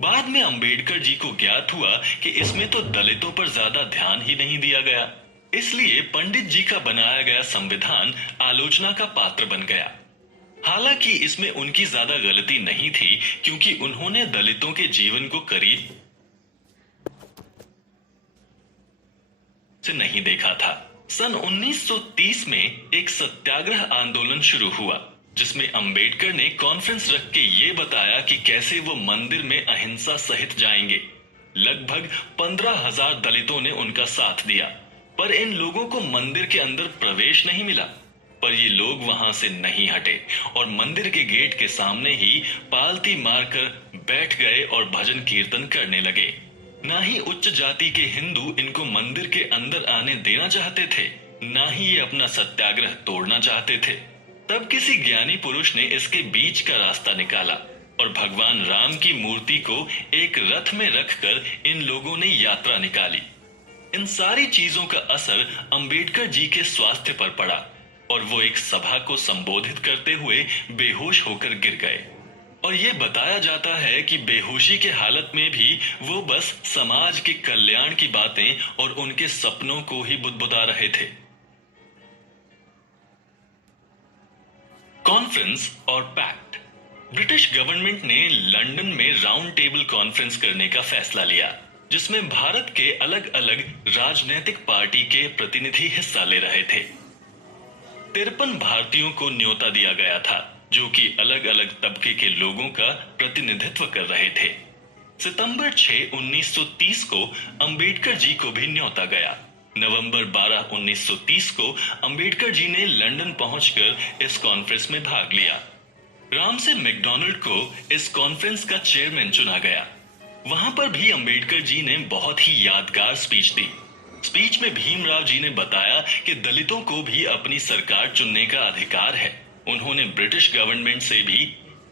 बाद में अंबेडकर जी को ज्ञात हुआ कि इसमें तो दलितों पर ज्यादा ध्यान ही नहीं दिया गया, इसलिए पंडित जी का बनाया गया संविधान आलोचना का पात्र बन गया। हालांकि इसमें उनकी ज्यादा गलती नहीं थी, क्योंकि उन्होंने दलितों के जीवन को करीब से नहीं देखा था। सन 1930 में एक सत्याग्रह आंदोलन शुरू हुआ, जिसमें अंबेडकर ने कॉन्फ्रेंस रख के ये बताया कि कैसे वो मंदिर में अहिंसा सहित जाएंगे। लगभग 15,000 दलितों ने उनका साथ दिया, पर इन लोगों को मंदिर के अंदर प्रवेश नहीं मिला। पर ये लोग वहां से नहीं हटे और मंदिर के गेट के सामने ही पालती मारकर बैठ गए और भजन कीर्तन करने लगे। ना ही उच्च जाति के हिंदू इनको मंदिर के अंदर आने देना चाहते थे, ना ही ये अपना सत्याग्रह तोड़ना चाहते थे। तब किसी ज्ञानी पुरुष ने इसके बीच का रास्ता निकाला और भगवान राम की मूर्ति को एक रथ में रखकर इन लोगों ने यात्रा निकाली। इन सारी चीजों का असर अंबेडकर जी के स्वास्थ्य पर पड़ा और वो एक सभा को संबोधित करते हुए बेहोश होकर गिर गए। और ये बताया जाता है कि बेहोशी के हालत में भी वो बस समाज के कल्याण की बातें और उनके सपनों को ही बुदबुदा रहे थे। कॉन्फ्रेंस और पैक्ट। ब्रिटिश गवर्नमेंट ने लंदन में राउंड टेबल कॉन्फ्रेंस करने का फैसला लिया, जिसमें भारत के अलग अलग राजनीतिक पार्टी के प्रतिनिधि हिस्सा ले रहे थे। 53 भारतीयों को न्योता दिया गया था, जो कि अलग अलग तबके के लोगों का प्रतिनिधित्व कर रहे थे। सितंबर 6, 1930 को अंबेडकर जी को भी न्योता गया। नवंबर 12, 1930 को अंबेडकर जी ने लंदन पहुंचकर इस कॉन्फ्रेंस में भाग लिया। रामसे मैकडॉनल्ड को इस कॉन्फ्रेंस का चेयरमैन चुना गया। वहां पर भी अंबेडकर जी ने बहुत ही यादगार स्पीच दी। स्पीच में भीमराव जी ने बताया कि दलितों को भी अपनी सरकार चुनने का अधिकार है। उन्होंने ब्रिटिश गवर्नमेंट से भी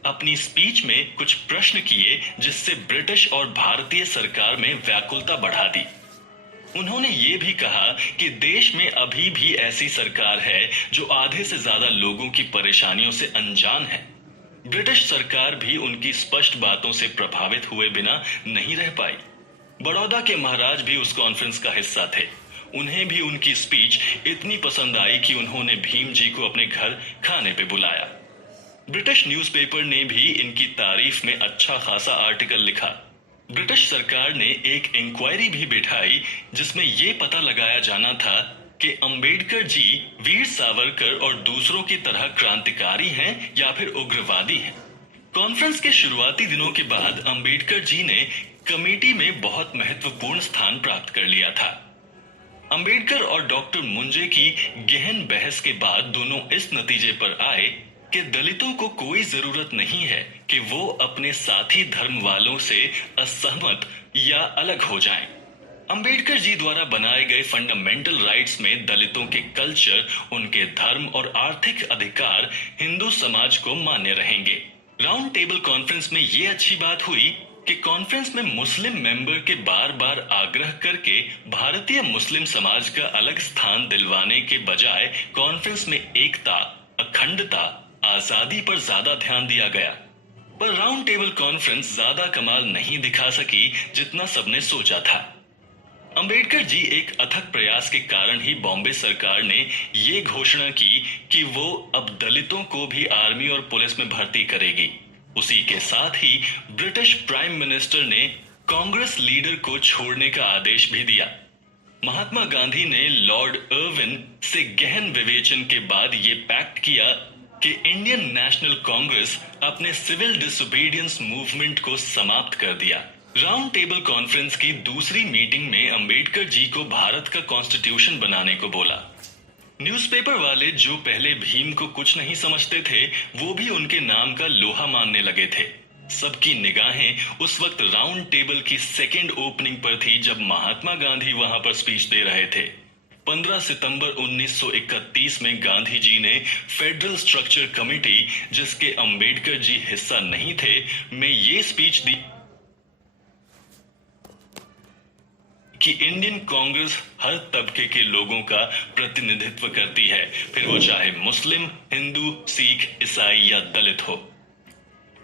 अपनी स्पीच में कुछ प्रश्न किए, जिससे ब्रिटिश और भारतीय सरकार में व्याकुलता बढ़ा दी। उन्होंने ये भी कहा कि देश में अभी भी ऐसी सरकार है जो आधे से ज्यादा लोगों की परेशानियों से अनजान है। ब्रिटिश सरकार भी उनकी स्पष्ट बातों से प्रभावित हुए बिना नहीं रह पाई। बड़ौदा के महाराज भी उस कॉन्फ्रेंस का हिस्सा थे। उन्हें भी उनकी स्पीच इतनी पसंद आई कि उन्होंने भीम जी को अपने घर खाने पे बुलाया। ब्रिटिश न्यूज़पेपर ने भी इनकी तारीफ में अच्छा खासा आर्टिकल लिखा। ब्रिटिश सरकार ने एक इंक्वायरी भी बिठाई, जिसमें यह पता लगाया जाना था कि अंबेडकर जी वीर सावरकर और दूसरों की तरह क्रांतिकारी हैं या फिर उग्रवादी हैं। कॉन्फ्रेंस के शुरुआती दिनों के बाद अंबेडकर जी ने कमेटी में बहुत महत्वपूर्ण स्थान प्राप्त कर लिया था। अंबेडकर और डॉक्टर मुंजे की गहन बहस के बाद दोनों इस नतीजे पर आए कि दलितों को कोई जरूरत नहीं है कि वो अपने साथी धर्म वालों से असहमत या अलग हो जाएं। अंबेडकर जी द्वारा बनाए गए फंडामेंटल राइट्स में दलितों के कल्चर, उनके धर्म और आर्थिक अधिकार हिंदू समाज को मान्य रहेंगे। राउंड टेबल कॉन्फ्रेंस में ये अच्छी बात हुई कि कॉन्फ्रेंस में मुस्लिम मेंबर के बार बार आग्रह करके भारतीय मुस्लिम समाज का अलग स्थान दिलवाने के बजाय कॉन्फ्रेंस में एकता, अखंडता, आजादी पर ज्यादा ध्यान दिया गया। पर राउंड टेबल कॉन्फ्रेंस ज्यादा कमाल नहीं दिखा सकी जितना सबने सोचा था। अंबेडकर जी एक अथक प्रयास के कारण ही बॉम्बे सरकार ने ये घोषणा की कि वो अब दलितों को भी आर्मी और पुलिस में भर्ती करेगी। उसी के साथ ही ब्रिटिश प्राइम मिनिस्टर ने कांग्रेस लीडर को छोड़ने का आदेश भी दिया। महात्मा गांधी ने लॉर्ड इरविन से गहन विवेचन के बाद ये पैक्ट किया कि इंडियन नेशनल कांग्रेस अपने सिविल डिसोबीडियंस मूवमेंट को समाप्त कर दिया। राउंड टेबल कॉन्फ्रेंस की दूसरी मीटिंग में अंबेडकर जी को भारत का कॉन्स्टिट्यूशन बनाने को बोला। न्यूज़पेपर वाले जो पहले भीम को कुछ नहीं समझते थे, वो भी उनके नाम का लोहा मानने लगे थे। सबकी निगाहें उस वक्त राउंड टेबल की सेकेंड ओपनिंग पर थी, जब महात्मा गांधी वहां पर स्पीच दे रहे थे। 15 सितंबर 1931 में गांधी जी ने फेडरल स्ट्रक्चर कमेटी, जिसके अंबेडकर जी हिस्सा नहीं थे, में ये स्पीच दी कि इंडियन कांग्रेस हर तबके के लोगों का प्रतिनिधित्व करती है, फिर वो चाहे मुस्लिम, हिंदू, सिख, ईसाई या दलित हो।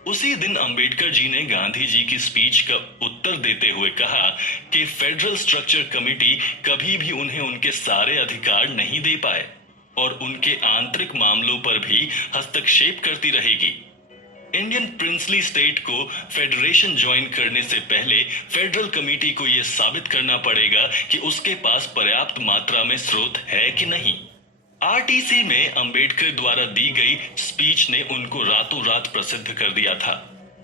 उसी दिन अंबेडकर जी ने गांधी जी की स्पीच का उत्तर देते हुए कहा कि फेडरल स्ट्रक्चर कमेटी कभी भी उन्हें उनके सारे अधिकार नहीं दे पाए और उनके आंतरिक मामलों पर भी हस्तक्षेप करती रहेगी। इंडियन प्रिंसली स्टेट को फेडरेशन ज्वाइन करने से पहले फेडरल कमेटी को यह साबित करना पड़ेगा कि उसके पास पर्याप्त मात्रा में स्रोत है कि नहीं। आरटीसी में अंबेडकर द्वारा दी गई स्पीच ने उनको रातों रात प्रसिद्ध कर दिया था।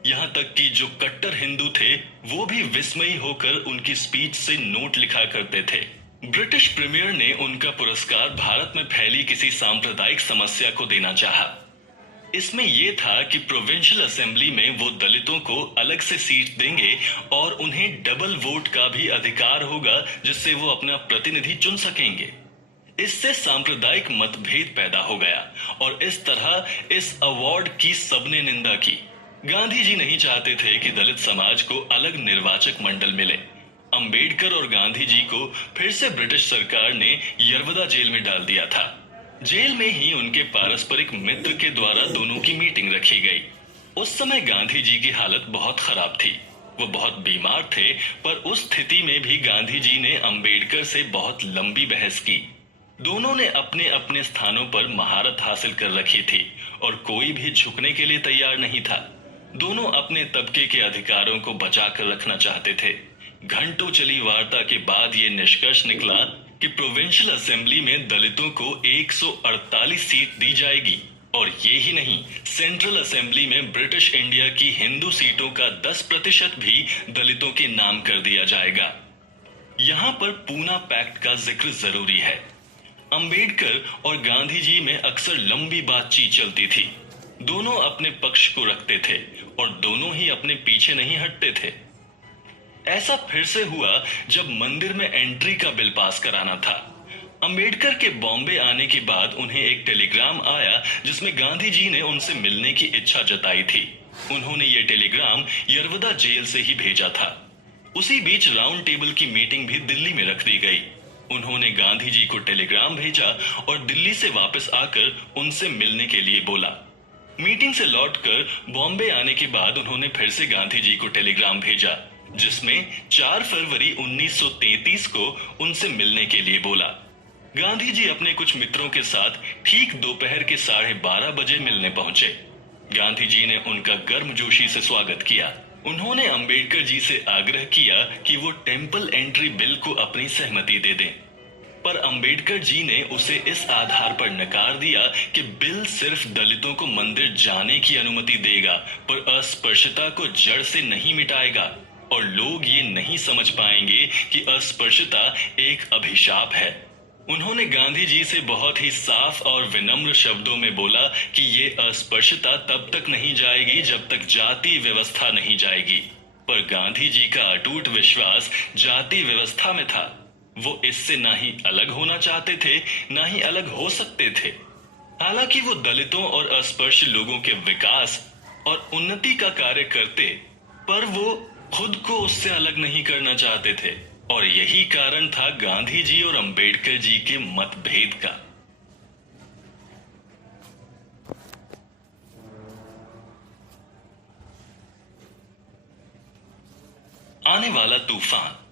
यहाँ तक कि जो कट्टर हिंदू थे वो भी विस्मयी होकर उनकी स्पीच से नोट लिखा करते थे। ब्रिटिश प्रीमियर ने उनका पुरस्कार भारत में फैली किसी सांप्रदायिक समस्या को देना चाहा। इसमें यह था कि प्रोविंशियल असेंबली में वो दलितों को अलग से सीट देंगे और उन्हें डबल वोट का भी अधिकार होगा जिससे वो अपना प्रतिनिधि चुन सकेंगे। इससे सांप्रदायिक मतभेद पैदा हो गया और इस तरह इस अवार्ड की सबने निंदा की। गांधी जी नहीं चाहते थे कि दलित समाज को अलग निर्वाचक मंडल मिले। अंबेडकर और गांधी जी को फिर से ब्रिटिश सरकार ने यरवदा जेल में डाल दिया था। जेल में ही उनके पारस्परिक मित्र के द्वारा दोनों की मीटिंग रखी गई। उस समय गांधी जी की हालत बहुत खराब थी। वो बहुत बीमार थे, पर उस स्थिति में भी गांधी जी ने अंबेडकर से बहुत लंबी बहस की। दोनों ने अपने अपने स्थानों पर महारत हासिल कर रखी थी और कोई भी झुकने के लिए तैयार नहीं था। दोनों अपने तबके के अधिकारों को बचा कर रखना चाहते थे। घंटों चली वार्ता के बाद ये निष्कर्ष निकला कि प्रोविंशियल असेंबली में दलितों को 148 सीट दी जाएगी और ये ही नहीं, सेंट्रल असेंबली में ब्रिटिश इंडिया की हिंदू सीटों का 10% भी दलितों के नाम कर दिया जाएगा। यहाँ पर पूना पैक्ट का जिक्र जरूरी है। अंबेडकर और गांधी जी में अक्सर लंबी बातचीत चलती थी। दोनों अपने पक्ष को रखते थे और दोनों ही अपने पीछे नहीं हटते थे। ऐसा फिर से हुआ जब मंदिर में एंट्री का बिल पास कराना था। अंबेडकर के बॉम्बे आने के बाद उन्हें एक टेलीग्राम आया जिसमें गांधी जी ने उनसे मिलने की इच्छा जताई थी। उन्होंने ये टेलीग्राम यरवदा जेल से ही भेजा था। उसी बीच राउंड टेबल की मीटिंग भी दिल्ली में रख दी गई। उन्होंने गांधी जी को टेलीग्राम भेजा और दिल्ली से वापस आकर उनसे मिलने के लिए बोला। मीटिंग से लौटकर बॉम्बे आने के बाद उन्होंने फिर से गांधी जी को टेलीग्राम भेजा जिसमें 4 फरवरी 1933 को उनसे मिलने के लिए बोला। गांधी जी अपने कुछ मित्रों के साथ ठीक दोपहर के 12:30 बजे मिलने पहुंचे। गांधी जी ने उनका गर्मजोशी से स्वागत किया। उन्होंने अंबेडकर जी से आग्रह किया कि वो टेंपल एंट्री बिल को अपनी सहमति दे दें, पर अंबेडकर जी ने उसे इस आधार पर नकार दिया कि बिल सिर्फ दलितों को मंदिर जाने की अनुमति देगा पर अस्पृश्यता को जड़ से नहीं मिटाएगा और लोग ये नहीं समझ पाएंगे कि अस्पृश्यता एक अभिशाप है। उन्होंने गांधी जी से बहुत ही साफ और विनम्र शब्दों में बोला कि ये अस्पृश्यता तब तक नहीं जाएगी जब तक जाति व्यवस्था नहीं जाएगी, पर गांधी जी का अटूट विश्वास जाति व्यवस्था में था। वो इससे ना ही अलग होना चाहते थे ना ही अलग हो सकते थे। हालांकि वो दलितों और अस्पृश्य लोगों के विकास और उन्नति का कार्य करते, पर वो खुद को उससे अलग नहीं करना चाहते थे और यही कारण था गांधी जी और अंबेडकर जी के मतभेद का। आने वाला तूफान।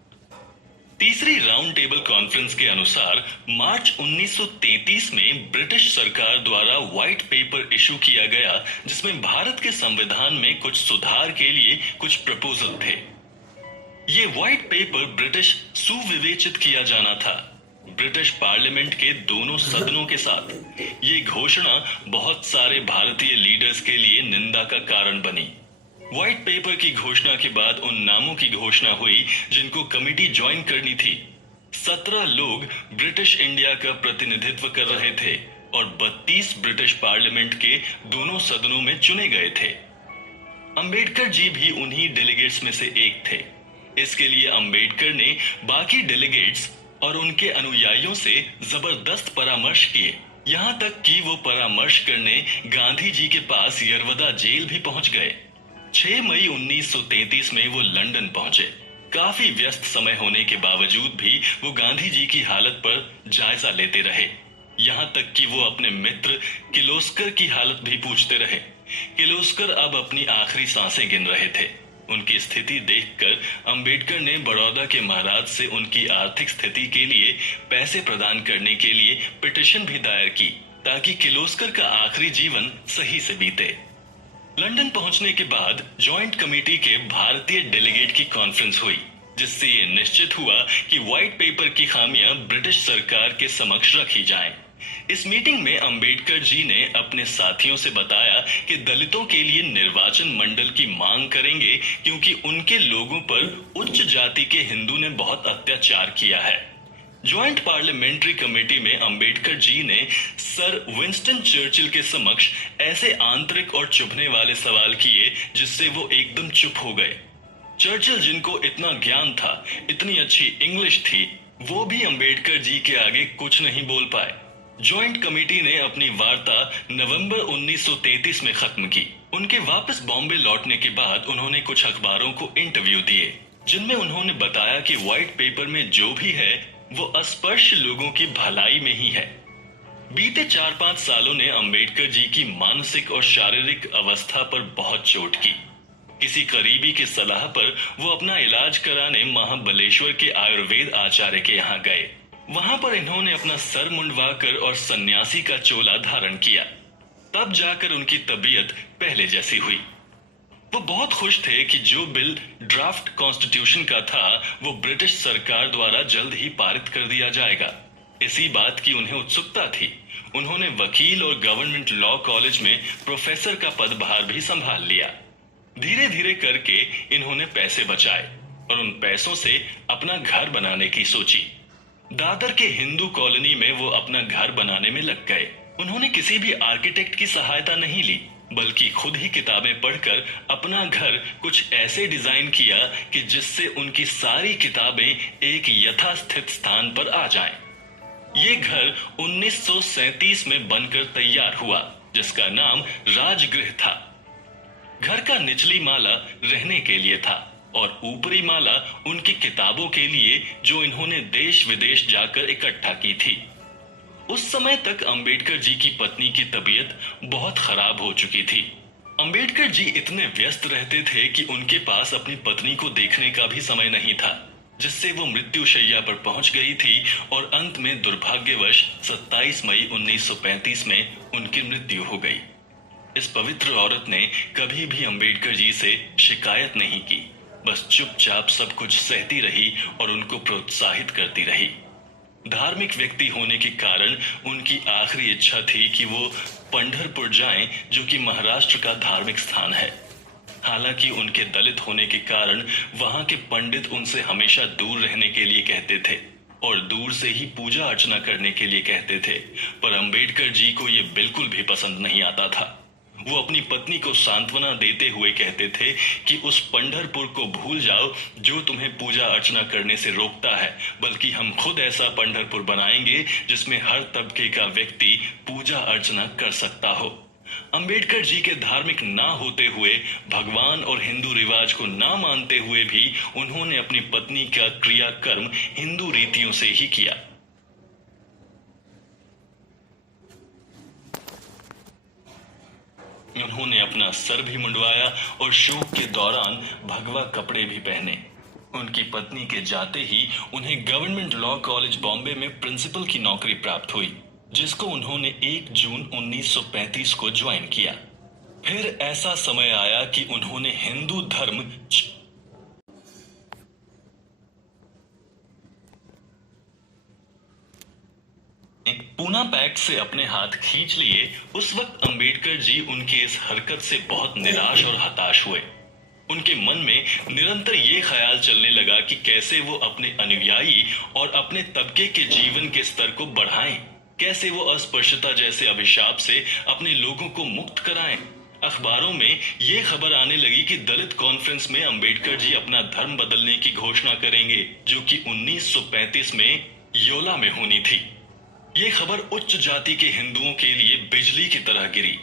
तीसरी राउंड टेबल कॉन्फ्रेंस के अनुसार मार्च 1933 में ब्रिटिश सरकार द्वारा व्हाइट पेपर इशू किया गया जिसमें भारत के संविधान में कुछ सुधार के लिए कुछ प्रपोजल थे। ये व्हाइट पेपर ब्रिटिश सुविवेचित किया जाना था ब्रिटिश पार्लियामेंट के दोनों सदनों के साथ। ये घोषणा बहुत सारे भारतीय लीडर्स के लिए निंदा का कारण बनी। व्हाइट पेपर की घोषणा के बाद उन नामों की घोषणा हुई जिनको कमेटी ज्वाइन करनी थी। 17 लोग ब्रिटिश इंडिया का प्रतिनिधित्व कर रहे थे और 32 ब्रिटिश पार्लियामेंट के दोनों सदनों में चुने गए थे। अंबेडकर जी भी उन्हीं डेलीगेट्स में से एक थे। इसके लिए अंबेडकर ने बाकी डेलीगेट्स और उनके अनुयायियों से जबरदस्त परामर्श किए। यहाँ तक कि वो परामर्श करने गांधी जी के पास यरवदा जेल भी पहुंच गए। 6 मई 1933 में वो लंदन पहुंचे। काफी व्यस्त समय होने के बावजूद भी वो गांधी जी की हालत पर जायजा लेते रहे। यहाँ तक कि वो अपने मित्र किर्लोस्कर की हालत भी पूछते रहे। किर्लोस्कर अब अपनी आखिरी सांसें गिन रहे थे। उनकी स्थिति देखकर अंबेडकर ने बड़ौदा के महाराज से उनकी आर्थिक स्थिति के लिए पैसे प्रदान करने के लिए पिटीशन भी दायर की, ताकि किर्लोस्कर का आखिरी जीवन सही से बीते। लंदन पहुंचने के बाद जॉइंट कमेटी के भारतीय डेलीगेट की कॉन्फ्रेंस हुई, जिससे ये निश्चित हुआ कि व्हाइट पेपर की खामियां ब्रिटिश सरकार के समक्ष रखी जाएं। इस मीटिंग में अंबेडकर जी ने अपने साथियों से बताया कि दलितों के लिए निर्वाचन मंडल की मांग करेंगे, क्योंकि उनके लोगों पर उच्च जाति के हिंदू ने बहुत अत्याचार किया है। ज्वाइंट पार्लियामेंट्री कमेटी में अंबेडकर जी ने सर विंस्टन चर्चिल के समक्ष ऐसे आंतरिक और चुभने वाले सवाल किए जिससे वो एकदम चुप हो गए। चर्चिल, जिनको इतना ज्ञान था, इतनी अच्छी इंग्लिश थी, वो भी अंबेडकर जी के आगे कुछ नहीं बोल पाए। ज्वाइंट कमेटी ने अपनी वार्ता नवंबर 1933 में खत्म की। उनके वापस बॉम्बे लौटने के बाद उन्होंने कुछ अखबारों को इंटरव्यू दिए, जिनमें उन्होंने बताया कि व्हाइट पेपर में जो भी है वो अस्पृश्य लोगों की भलाई में ही है। बीते 4-5 सालों ने अंबेडकर जी की मानसिक और शारीरिक अवस्था पर बहुत चोट की। किसी करीबी की सलाह पर वो अपना इलाज कराने महाबलेश्वर के आयुर्वेद आचार्य के यहाँ गए। वहां पर इन्होंने अपना सर मुंडवाकर और सन्यासी का चोला धारण किया। तब जाकर उनकी तबीयत पहले जैसी हुई। वो बहुत खुश थे कि जो बिल ड्राफ्ट कॉन्स्टिट्यूशन का था वो ब्रिटिश सरकार द्वारा जल्द ही पारित कर दिया जाएगा। इसी बात की उन्हें उत्सुकता थी। उन्होंने वकील और गवर्नमेंट लॉ कॉलेज में प्रोफेसर का पदभार भी संभाल लिया। धीरे धीरे करके इन्होंने पैसे बचाए और उन पैसों से अपना घर बनाने की सोची। दादर के हिंदू कॉलोनी में वो अपना घर बनाने में लग गए। उन्होंने किसी भी आर्किटेक्ट की सहायता नहीं ली, बल्कि खुद ही किताबें पढ़कर अपना घर कुछ ऐसे डिजाइन किया कि जिससे उनकी सारी किताबें एक यथास्थित स्थान पर आ जाएं। ये घर 1937 में बनकर तैयार हुआ, जिसका नाम राजगृह था। घर का निचली माला रहने के लिए था और ऊपरी माला उनकी किताबों के लिए, जो इन्होंने देश विदेश जाकर इकट्ठा की थी। उस समय तक अंबेडकर जी की पत्नी की तबीयत बहुत खराब हो चुकी थी। अंबेडकर जी इतने व्यस्त रहते थे कि उनके पास अपनी पत्नी को देखने का भी समय नहीं था, जिससे वो मृत्युशैया पर पहुंच गई थी और अंत में दुर्भाग्यवश 27 मई 1935 में उनकी मृत्यु हो गई। इस पवित्र औरत ने कभी भी अंबेडकर जी से शिकायत नहीं की, बस चुपचाप सब कुछ सहती रही और उनको प्रोत्साहित करती रही। धार्मिक व्यक्ति होने के कारण उनकी आखिरी इच्छा थी कि वो पंढरपुर जाएं, जो कि महाराष्ट्र का धार्मिक स्थान है। हालांकि उनके दलित होने के कारण वहां के पंडित उनसे हमेशा दूर रहने के लिए कहते थे और दूर से ही पूजा अर्चना करने के लिए कहते थे, पर अंबेडकर जी को ये बिल्कुल भी पसंद नहीं आता था। वो अपनी पत्नी को सांत्वना देते हुए कहते थे कि उस पंढरपुर को भूल जाओ जो तुम्हें पूजा अर्चना करने से रोकता है, बल्कि हम खुद ऐसा पंढरपुर बनाएंगे जिसमें हर तबके का व्यक्ति पूजा अर्चना कर सकता हो। अंबेडकर जी के धार्मिक ना होते हुए, भगवान और हिंदू रिवाज को ना मानते हुए भी उन्होंने अपनी पत्नी का क्रियाकर्म हिंदू रीतियों से ही किया। उन्होंने अपना सर भी मुंडवाया और शोक के दौरान भगवा कपड़े भी पहने। उनकी पत्नी के जाते ही उन्हें गवर्नमेंट लॉ कॉलेज बॉम्बे में प्रिंसिपल की नौकरी प्राप्त हुई, जिसको उन्होंने 1 जून 1935 को ज्वाइन किया। फिर ऐसा समय आया कि उन्होंने हिंदू धर्म पूना पैक्ट से अपने हाथ खींच लिए। उस वक्त अंबेडकर जी उनकी इस हरकत से बहुत निराश और हताश हुए। उनके मन में निरंतर ये ख्याल चलने लगा कि कैसे वो अपने अनुयायी और अपने तबके के जीवन के स्तर को बढ़ाएं, कैसे वो अस्पृश्यता जैसे अभिशाप से अपने लोगों को मुक्त कराएं। अखबारों में ये खबर आने लगी कि दलित कॉन्फ्रेंस में अंबेडकर जी अपना धर्म बदलने की घोषणा करेंगे, जो कि 1935 में योला में होनी थी। ये खबर उच्च जाति के हिंदुओं के लिए बिजली की तरह गिरी।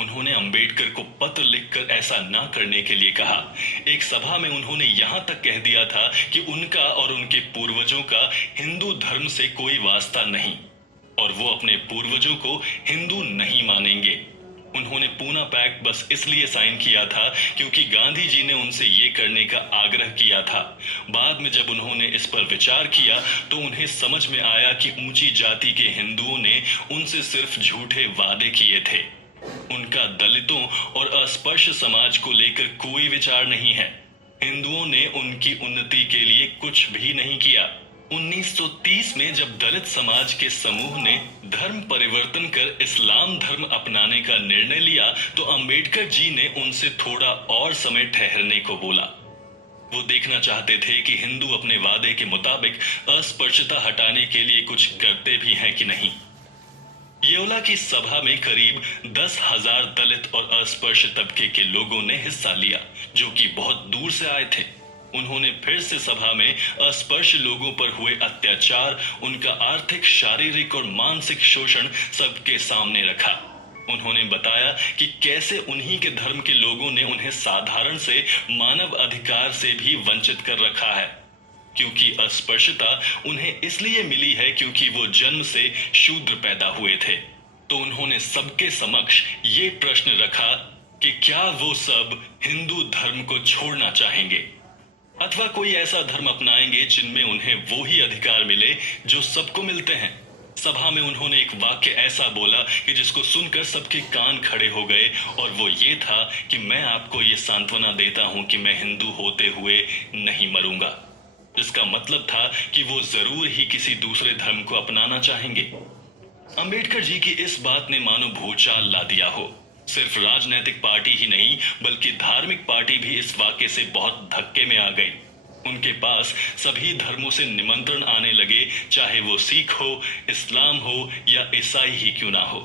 उन्होंने अंबेडकर को पत्र लिखकर ऐसा ना करने के लिए कहा। एक सभा में उन्होंने यहां तक कह दिया था कि उनका और उनके पूर्वजों का हिंदू धर्म से कोई वास्ता नहीं और वो अपने पूर्वजों को हिंदू नहीं मानेंगे। उन्होंने पूना पैक्ट बस इसलिए साइन किया था क्योंकि गांधी जी ने उनसे ये करने का आग्रह किया था। बाद में जब उन्होंने इस पर विचार किया तो उन्हें समझ में आया कि ऊंची जाति के हिंदुओं ने उनसे सिर्फ झूठे वादे किए थे। उनका दलितों और अस्पृश समाज को लेकर कोई विचार नहीं है। हिंदुओं ने उनकी उन्नति के लिए कुछ भी नहीं किया। 1930 में जब दलित समाज के समूह ने धर्म परिवर्तन कर इस्लाम धर्म अपनाने का निर्णय लिया तो अंबेडकर जी ने उनसे थोड़ा और समय ठहरने को बोला। वो देखना चाहते थे कि हिंदू अपने वादे के मुताबिक अस्पृश्यता हटाने के लिए कुछ करते भी हैं कि नहीं। येवला की सभा में करीब 10,000 दलित और अस्पृश्य तबके के लोगों ने हिस्सा लिया, जो कि बहुत दूर से आए थे। उन्होंने फिर से सभा में अस्पृश्य लोगों पर हुए अत्याचार, उनका आर्थिक, शारीरिक और मानसिक शोषण सबके सामने रखा। उन्होंने बताया कि कैसे उन्हीं के धर्म के लोगों ने उन्हें साधारण से मानव अधिकार से भी वंचित कर रखा है, क्योंकि अस्पृश्यता उन्हें इसलिए मिली है क्योंकि वो जन्म से शूद्र पैदा हुए थे। तो उन्होंने सबके समक्ष ये प्रश्न रखा कि क्या वो सब हिंदू धर्म को छोड़ना चाहेंगे अथवा कोई ऐसा धर्म अपनाएंगे जिनमें उन्हें वो ही अधिकार मिले जो सबको मिलते हैं। सभा में उन्होंने एक वाक्य ऐसा बोला कि जिसको सुनकर सबके कान खड़े हो गए, और वो ये था कि मैं आपको ये सांत्वना देता हूं कि मैं हिंदू होते हुए नहीं मरूंगा। इसका मतलब था कि वो जरूर ही किसी दूसरे धर्म को अपनाना चाहेंगे। अंबेडकर जी की इस बात ने मानो भूचाल ला दिया हो। सिर्फ राजनीतिक पार्टी ही नहीं बल्कि धार्मिक पार्टी भी इस वाक्य से बहुत धक्के में आ गई। उनके पास सभी धर्मों से निमंत्रण आने लगे, चाहे वो सिख हो, इस्लाम हो या ईसाई ही क्यों ना हो।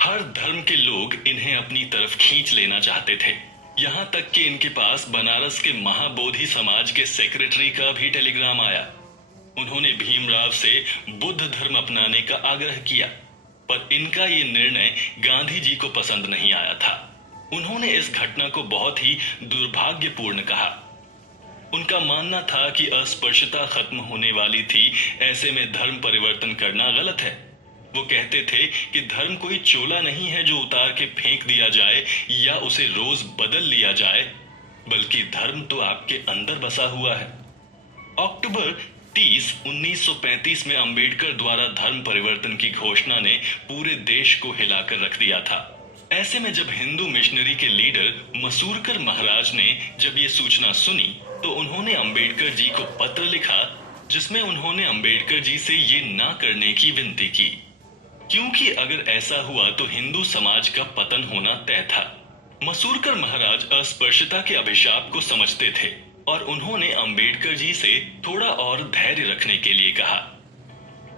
हर धर्म के लोग इन्हें अपनी तरफ खींच लेना चाहते थे। यहां तक कि इनके पास बनारस के महाबोधि समाज के सेक्रेटरी का भी टेलीग्राम आया। उन्होंने भीमराव से बुद्ध धर्म अपनाने का आग्रह किया, पर इनका ये निर्णय गांधी जी को पसंद नहीं आया था। उन्होंने इस घटना को बहुत ही दुर्भाग्यपूर्ण कहा। उनका मानना था कि अस्पृश्यता खत्म होने वाली थी, ऐसे में धर्म परिवर्तन करना गलत है। वो कहते थे कि धर्म कोई चोला नहीं है जो उतार के फेंक दिया जाए या उसे रोज बदल लिया जाए, बल्कि धर्म तो आपके अंदर बसा हुआ है। अक्टूबर 30, 1935 में अंबेडकर द्वारा धर्म परिवर्तन की घोषणा ने पूरे देश को हिलाकर रख दिया था। ऐसे में जब हिंदू मिशनरी के लीडर मसूरकर महाराज ने जब ये सूचना सुनी तो उन्होंने अंबेडकर जी को पत्र लिखा, जिसमें उन्होंने अंबेडकर जी से ये ना करने की विनती की, क्योंकि अगर ऐसा हुआ तो हिंदू समाज का पतन होना तय था। मसूरकर महाराज अस्पृश्यता के अभिशाप को समझते थे और उन्होंने अंबेडकर जी से थोड़ा और धैर्य रखने के लिए कहा।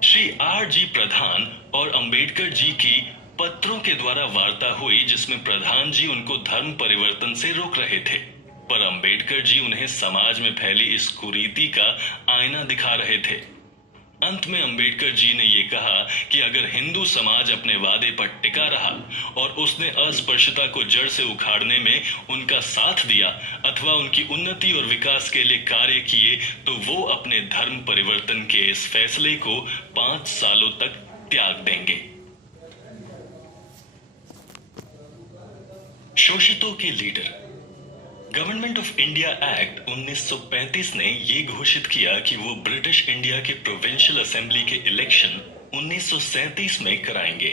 श्री R.G. प्रधान और अंबेडकर जी की पत्रों के द्वारा वार्ता हुई, जिसमें प्रधान जी उनको धर्म परिवर्तन से रोक रहे थे, पर अंबेडकर जी उन्हें समाज में फैली इस कुरीति का आईना दिखा रहे थे। अंत में अंबेडकर जी ने ये कहा कि अगर हिंदू समाज अपने वादे पर टिका रहा और उसने अस्पृश्यता को जड़ से उखाड़ने में उनका साथ दिया अथवा उनकी उन्नति और विकास के लिए कार्य किए, तो वो अपने धर्म परिवर्तन के इस फैसले को 5 सालों तक त्याग देंगे। शोषितों के leader. Government of India act 1935 ने ये घोषित किया कि वो ब्रिटिश इंडिया के प्रोविंशियल असेंबली के इलेक्शन 1937 में कराएंगे।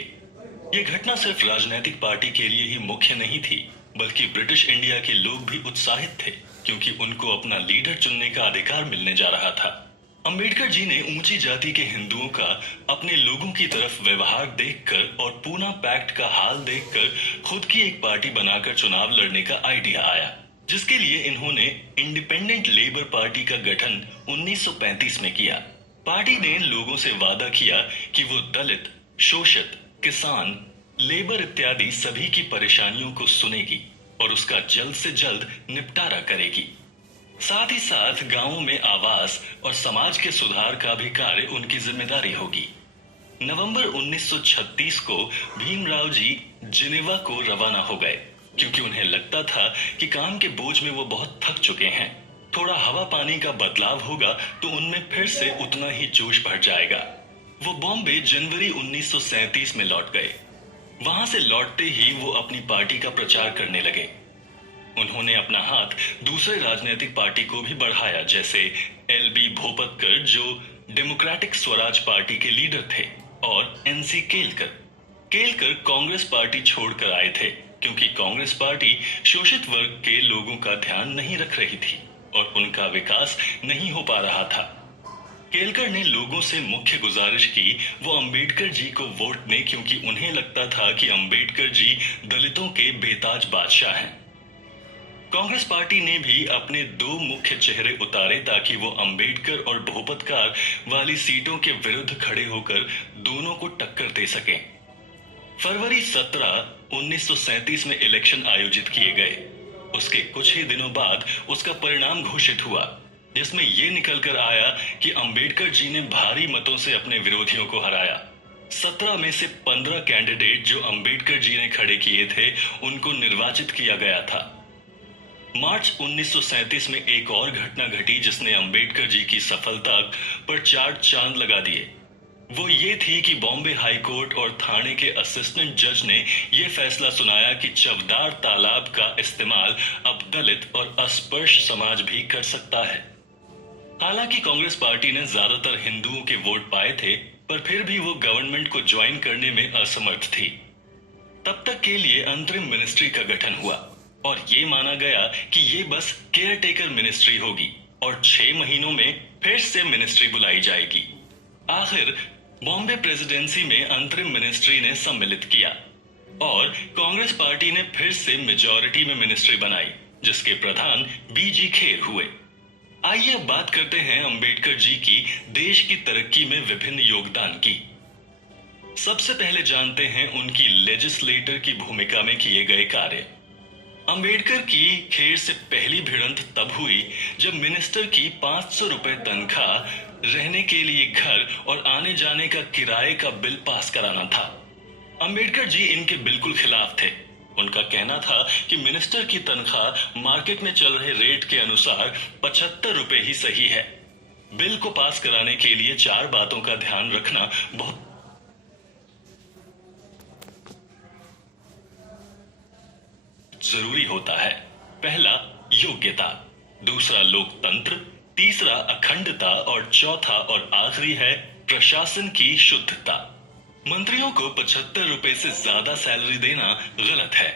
ये घटना सिर्फ राजनीतिक पार्टी के लिए ही मुख्य नहीं थी, बल्कि ब्रिटिश इंडिया के लोग भी उत्साहित थे, क्योंकि उनको अपना लीडर चुनने का अधिकार मिलने जा रहा था। अंबेडकर जी ने ऊंची जाति के हिंदुओं का अपने लोगों की तरफ व्यवहार देखकर और पूना पैक्ट का हाल देखकर खुद की एक पार्टी बनाकर चुनाव लड़ने का आइडिया आया, जिसके लिए इन्होंने इंडिपेंडेंट लेबर पार्टी का गठन 1935 में किया। पार्टी ने लोगों से वादा किया कि वो दलित, शोषित, किसान, लेबर इत्यादि सभी की परेशानियों को सुनेगी और उसका जल्द से जल्द निपटारा करेगी। साथ ही साथ गांवों में आवास और समाज के सुधार का भी कार्य उनकी जिम्मेदारी होगी। नवंबर 1936 को भीमराव जी जिनेवा को रवाना हो गए, क्योंकि उन्हें लगता था कि काम के बोझ में वो बहुत थक चुके हैं। थोड़ा हवा पानी का बदलाव होगा तो उनमें फिर से उतना ही जोश भर जाएगा। वो बॉम्बे जनवरी 1937 में लौट गए। वहां से लौटते ही वो अपनी पार्टी का प्रचार करने लगे। उन्होंने अपना हाथ दूसरे राजनीतिक पार्टी को भी बढ़ाया, जैसे एलबी भोपतकर जो डेमोक्रेटिक स्वराज पार्टी के लीडर थे, और एनसी केलकर। केलकर कांग्रेस पार्टी छोड़कर आए थे क्योंकि कांग्रेस पार्टी शोषित वर्ग के लोगों का ध्यान नहीं रख रही थी और उनका विकास नहीं हो पा रहा था। केलकर ने लोगों से मुख्य गुजारिश की वो अंबेडकर जी को वोट दें क्योंकि उन्हें लगता था कि अंबेडकर जी दलितों के बेताज बादशाह हैं। कांग्रेस पार्टी ने भी अपने दो मुख्य चेहरे उतारे ताकि वो अंबेडकर और भोपतकार वाली सीटों के विरुद्ध खड़े होकर दोनों को टक्कर दे सकें। फरवरी 17, 1937 में इलेक्शन आयोजित किए गए। उसके कुछ ही दिनों बाद उसका परिणाम घोषित हुआ, जिसमें यह निकलकर आया कि अंबेडकर जी ने भारी मतों से अपने विरोधियों को हराया। 17 में से 15 कैंडिडेट जो अंबेडकर जी ने खड़े किए थे उनको निर्वाचित किया गया था। मार्च 1937 में एक और घटना घटी जिसने अंबेडकर जी की सफलता पर चार चांद लगा दिए। वो ये थी कि बॉम्बे हाई कोर्ट और थाने के असिस्टेंट जज ने यह फैसला सुनाया कि चवदार तालाब का इस्तेमाल अब दलित और अस्पृश्य समाज भी कर सकता है। हालांकि कांग्रेस पार्टी ने ज्यादातर हिंदुओं के वोट पाए थे, पर फिर भी वो गवर्नमेंट को ज्वाइन करने में असमर्थ थी। तब तक के लिए अंतरिम मिनिस्ट्री का गठन हुआ और ये माना गया कि ये बस केयर टेकर मिनिस्ट्री होगी और 6 महीनों में फिर से मिनिस्ट्री बुलाई जाएगी। आखिर बॉम्बे प्रेसिडेंसी में अंतरिम मिनिस्ट्री ने सम्मिलित किया और कांग्रेस पार्टी ने फिर से मेजॉरिटी में मिनिस्ट्री बनाई, जिसके प्रधान बीजी खेर हुए। आइए अब बात करते हैं अंबेडकर जी की देश की तरक्की में विभिन्न योगदान की। सबसे पहले जानते हैं उनकी लेजिस्लेटर की भूमिका में किए गए कार्य। अंबेडकर की खेर से पहली भिड़ंत तब हुई जब मिनिस्टर की 500 रुपए तनख्वाह, रहने के लिए घर और आने जाने का किराए का बिल पास कराना था। अंबेडकर जी इनके बिल्कुल खिलाफ थे। उनका कहना था कि मिनिस्टर की तनख्वाह मार्केट में चल रहे रेट के अनुसार 75 रुपए ही सही है। बिल को पास कराने के लिए 4 बातों का ध्यान रखना बहुत जरूरी होता है। पहला, योग्यता। दूसरा, लोकतंत्र। तीसरा, अखंडता। और चौथा और आखिरी है प्रशासन की शुद्धता। मंत्रियों को 75 रुपए से ज्यादा सैलरी देना गलत है।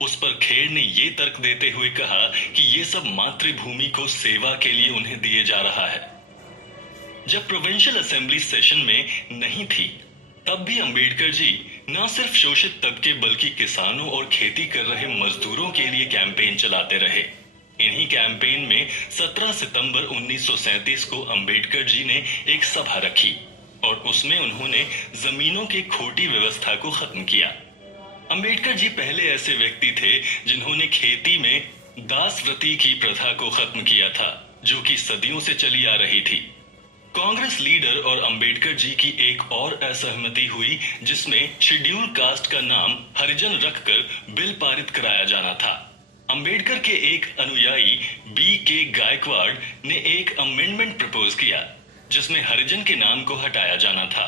उस पर खेर ने ये तर्क देते हुए कहा कि ये सब मातृभूमि को सेवा के लिए उन्हें दिए जा रहा है। जब प्रोविंशियल असेंबली सेशन में नहीं थी तब भी अंबेडकर जी न सिर्फ शोषित तबके बल्कि किसानों और खेती कर रहे मजदूरों के लिए कैंपेन चलाते रहे। इन्हीं कैंपेन में 17 सितंबर 1937 को अंबेडकर जी ने एक सभा रखी और उसमें उन्होंने जमीनों की खोटी व्यवस्था को खत्म किया। अंबेडकर जी पहले ऐसे व्यक्ति थे जिन्होंने खेती में दासवृत्ति की प्रथा को खत्म किया था, जो कि सदियों से चली आ रही थी। कांग्रेस लीडर और अंबेडकर जी की एक और असहमति हुई, जिसमें शेड्यूल कास्ट का नाम हरिजन रखकर बिल पारित कराया जाना था। अंबेडकर के एक अनुयायी बी के गायकवाड़ ने एक अमेंडमेंट प्रपोज किया जिसमें हरिजन के नाम को हटाया जाना था।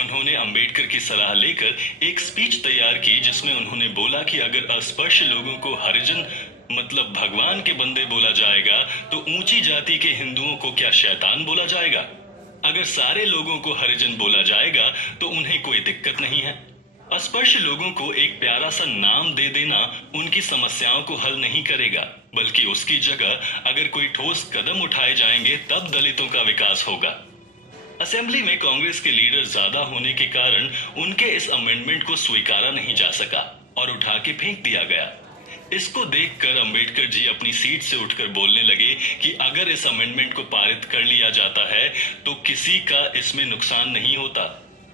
उन्होंने अंबेडकर की सलाह लेकर एक स्पीच तैयार की जिसमें उन्होंने बोला कि अगर अस्पृश्य लोगों को हरिजन मतलब भगवान के बंदे बोला जाएगा तो ऊंची जाति के हिंदुओं को क्या शैतान बोला जाएगा। अगर सारे लोगों को हरिजन बोला जाएगा तो उन्हें कोई दिक्कत नहीं है। अस्पृश्य लोगों को एक प्यारा सा नाम दे देना उनकी समस्याओं को हल नहीं करेगा, बल्कि उसकी जगह अगर कोई ठोस कदम उठाए जाएंगे तब दलितों का विकास होगा। असेंबली में कांग्रेस के लीडर ज्यादा होने के कारण उनके इस अमेंडमेंट को स्वीकारा नहीं जा सका और उठा के फेंक दिया गया। इसको देखकर अंबेडकर जी अपनी सीट से उठकर बोलने लगे कि अगर इस अमेंडमेंट को पारित कर लिया जाता है तो किसी का इसमें नुकसान नहीं होता।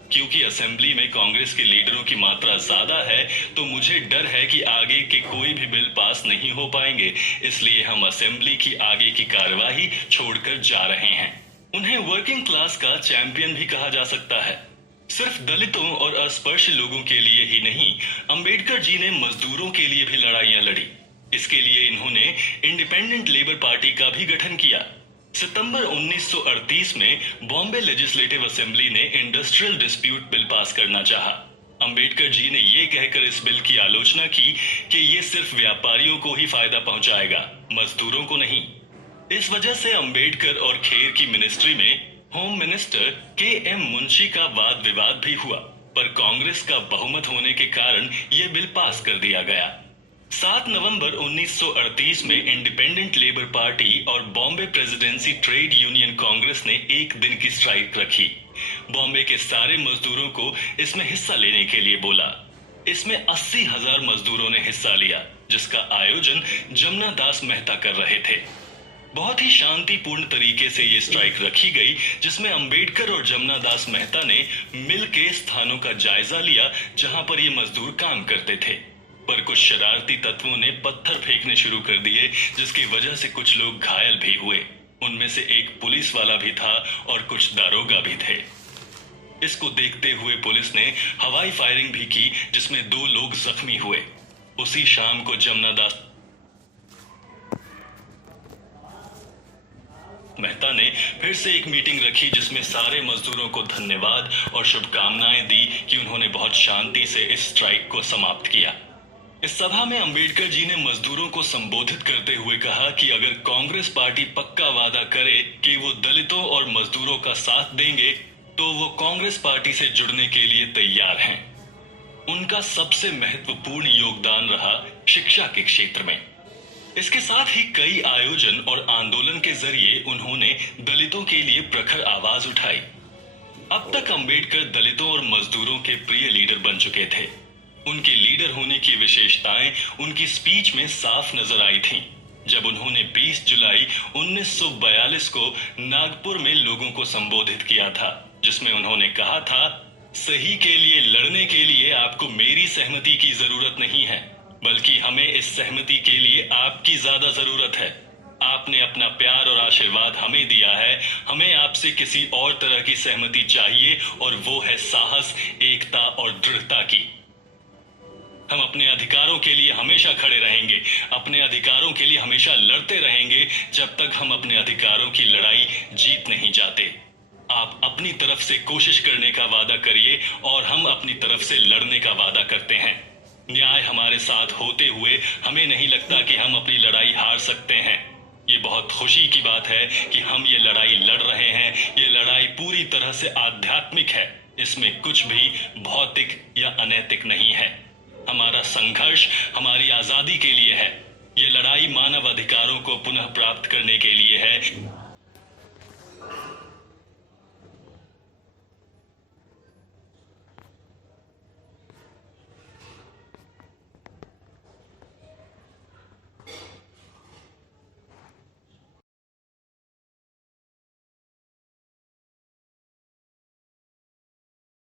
क्योंकि असेंबली में कांग्रेस के लीडरों की मात्रा ज्यादा है तो मुझे डर है कि आगे के कोई भी बिल पास नहीं हो पाएंगे, इसलिए हम असेंबली की आगे की कार्यवाही छोड़कर जा रहे हैं। उन्हें वर्किंग क्लास का चैंपियन भी कहा जा सकता है। सिर्फ दलितों और अस्पृश्य लोगों के लिए ही नहीं, अंबेडकर जी ने मजदूरों के लिए भी लड़ाइयां लड़ी। इसके लिए इन्होंने इंडिपेंडेंट लेबर पार्टी का भी गठन किया। सितंबर 1938 में बॉम्बे लेजिस्लेटिव असेंबली ने इंडस्ट्रियल डिस्प्यूट बिल पास करना चाहा। अंबेडकर जी ने ये कहकर इस बिल की आलोचना की कि ये सिर्फ व्यापारियों को ही फायदा पहुंचाएगा, मजदूरों को नहीं। इस वजह से अंबेडकर और खेर की मिनिस्ट्री में होम मिनिस्टर के एम मुंशी का वाद विवाद भी हुआ, पर कांग्रेस का बहुमत होने के कारण यह बिल पास कर दिया गया। 7 नवंबर 1938 में इंडिपेंडेंट लेबर पार्टी और Bombay presidency trade union Congress ने एक दिन की स्ट्राइक रखी। बॉम्बे के सारे मजदूरों को इसमें हिस्सा लेने के लिए बोला। इसमें 80,000 मजदूरों ने हिस्सा लिया, जिसका आयोजन जमुना दास मेहता कर रहे थे। बहुत ही शांतिपूर्ण तरीके से ये स्ट्राइक रखी गई, जिसमें अंबेडकर और जमुना दास मेहता ने मिल के स्थानों का जायजा लिया जहां पर ये मजदूर काम करते थे। पर कुछ शरारती तत्वों ने पत्थर फेंकने शुरू कर दिए, जिसकी वजह से कुछ लोग घायल भी हुए। उनमें से एक पुलिस वाला भी था और कुछ दारोगा भी थे। इसको देखते हुए पुलिस ने हवाई फायरिंग भी की, जिसमें 2 लोग जख्मी हुए। उसी शाम को जमुना दास मेहता ने फिर से एक मीटिंग रखी, जिसमें सारे मजदूरों को धन्यवाद और शुभकामनाएं दी कि उन्होंने बहुत शांति से इस स्ट्राइक को समाप्त किया। इस सभा में अंबेडकर जी ने मजदूरों को संबोधित करते हुए कहा कि अगर कांग्रेस पार्टी पक्का वादा करे कि वो दलितों और मजदूरों का साथ देंगे, तो वो कांग्रेस पार्टी से जुड़ने के लिए तैयार हैं। उनका सबसे महत्वपूर्ण योगदान रहा शिक्षा के क्षेत्र में। इसके साथ ही कई आयोजन और आंदोलन के जरिए उन्होंने दलितों के लिए प्रखर आवाज उठाई। अब तक अंबेडकर दलितों और मजदूरों के प्रिय लीडर बन चुके थे। उनके लीडर होने की विशेषताएं उनकी स्पीच में साफ नजर आई थीं, जब उन्होंने 20 जुलाई 1942 को नागपुर में लोगों को संबोधित किया था, जिसमें उन्होंने कहा था, सही के लिए लड़ने के लिए आपको मेरी सहमति की जरूरत नहीं है, बल्कि हमें इस सहमति के लिए आपकी ज्यादा जरूरत है। आपने अपना प्यार और आशीर्वाद हमें दिया है, हमें आपसे किसी और तरह की सहमति चाहिए, और वो है साहस, एकता और दृढ़ता की। हम अपने अधिकारों के लिए हमेशा खड़े रहेंगे, अपने अधिकारों के लिए हमेशा लड़ते रहेंगे, जब तक हम अपने अधिकारों की लड़ाई जीत नहीं जाते। आप अपनी तरफ से कोशिश करने का वादा करिए और हम अपनी तरफ से लड़ने का वादा करते हैं। न्याय हमारे साथ होते हुए हमें नहीं लगता कि हम अपनी लड़ाई हार सकते हैं। ये बहुत खुशी की बात है कि हम ये लड़ाई लड़ रहे हैं। ये लड़ाई पूरी तरह से आध्यात्मिक है, इसमें कुछ भी भौतिक या अनैतिक नहीं है। हमारा संघर्ष हमारी आजादी के लिए है। ये लड़ाई मानव अधिकारों को पुनः प्राप्त करने के लिए है।